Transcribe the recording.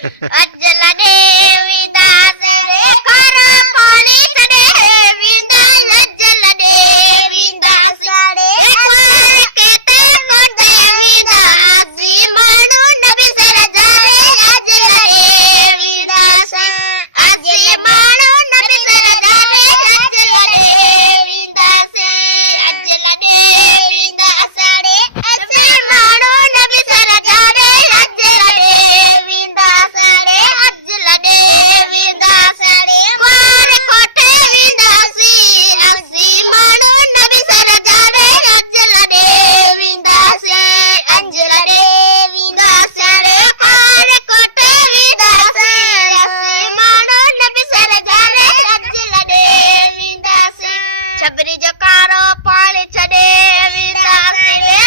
अजल देवीदास रे घर पानी चढ़े वींदास अजल देवीदास रे घर कहते को देवीदास जी मानो नबी सर जावे अजल देवीदास अजल मानो नबी सर जावे अजल देवीदास अजल देवीदास रे अजल मानो नबी सर जावे अजल देवीदास रे अजल देवीदास रे कोर कोठे विदासी अजी मानो नबी सर जावे अजल देवीदास अंजल देवीदास रे कोर कोठे विदासी अजी मानो नबी सर जावे अजल देवीदास छबरी जकारो पानी छड़े विदास रे